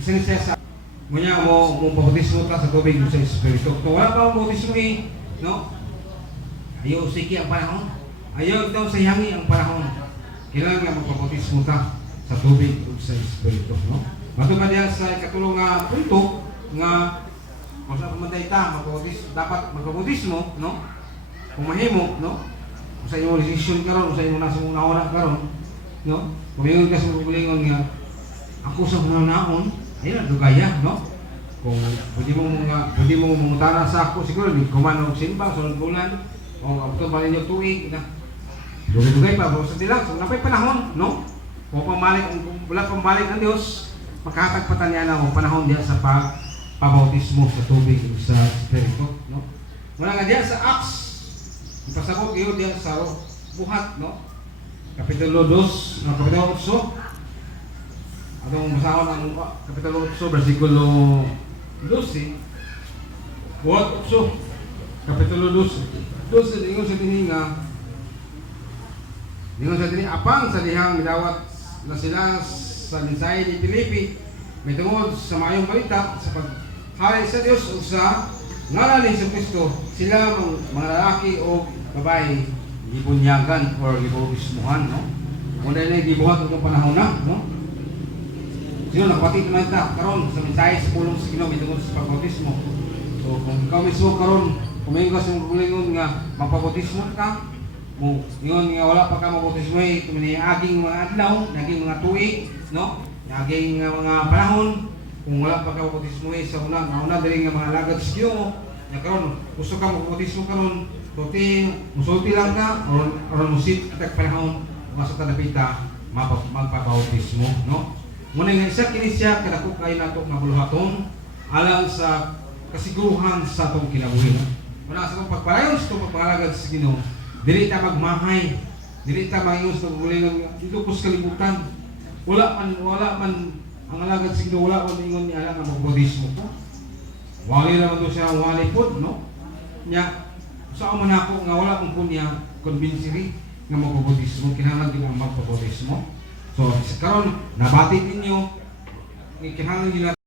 Isang siya sa Ngunya mo pabautismo ka sa tubig sa Espiritu. Kung wala pa mo bautismo no? Ayaw siki ang panahon. Ayaw daw sa yangi ang panahon. Kailangan nga magpabautismo ka sa tubig o sa Espiritu, no? Matupad diyan sa ikatulong nga punto nga kung sa pumatay ta, dapat magpabautismo, no? Kung mahimo, no? Kung sa iyong decision karon, kung sa iyong nasa mong nauna karon, no? Kumingon ka sa kulingon nga ako sa mga naon, ayun, dugaya, no? Kung pwede mo mangutana sa ako, siguro, hindi kumanog simba, sunod bulan, o ito ba ninyo tuig, na dugay-dugay pa, basta nila, kung napay panahon, no? Kung wala pambalik ng Diyos, makakagpatan niya na o panahon diya sa pabautismo sa tubig o sa Espiritu, no? Wala nga diya sa Acts, ipasabot yun diya sa buhat, no? Kapitulo 2, Kapitulo 8, atong masahon ang Kapitulo 8, versikulo 12, buhat 8, Kapitulo 12, ingon sa tininga, apang sa dihang midawat na sila sa mensahe ni Filipi, may tungod sa mayong balita sa paghari sa Diyos o sa ngalan ni Jesucristo, sila mga lalaki o babae gibunyagan or gibautismuhan, no? Muna na gibuhat ng panahon na, no? Sino nakapatid naman ta karon sa mensahe sa pulong sa Ginoo tungod sa pagbautismo. So kung ikaw mismo karon kumingon ka sa kulingon nga magpabautismo ka, mo ingon nga wala pa ka mabautismo tumini aging mga adlaw, naging mga tuig, no? Naging mga panahon kung wala pa ka mabautismo sa una diri nga mga lagad sa Ginoo, nya karon gusto ka mabautismo karon, musulti lang ka or musit at panahon masa talapita magpabautismo, no? Muna nga isa kini siya kadako kayo nato nga buluhaton alang sa kasiguruhan sa atong kinabuhi. Muna sa itong pagparayon sa itong pagpangalagad sa Ginoo, dili ta magmahay, dili ta mangingon sa bulingon ilupos kalibutan. Wala man ang alagad sa Ginoo, wala man ingon ni alang ang magbautismo ko. Wali naman doon siya wali pod, no? Nya sa man ako nga wala kong kunya convincing nga magbautismo, kinahanglan din ang magbautismo. So, karon nabati ninyo, kinahanglan nila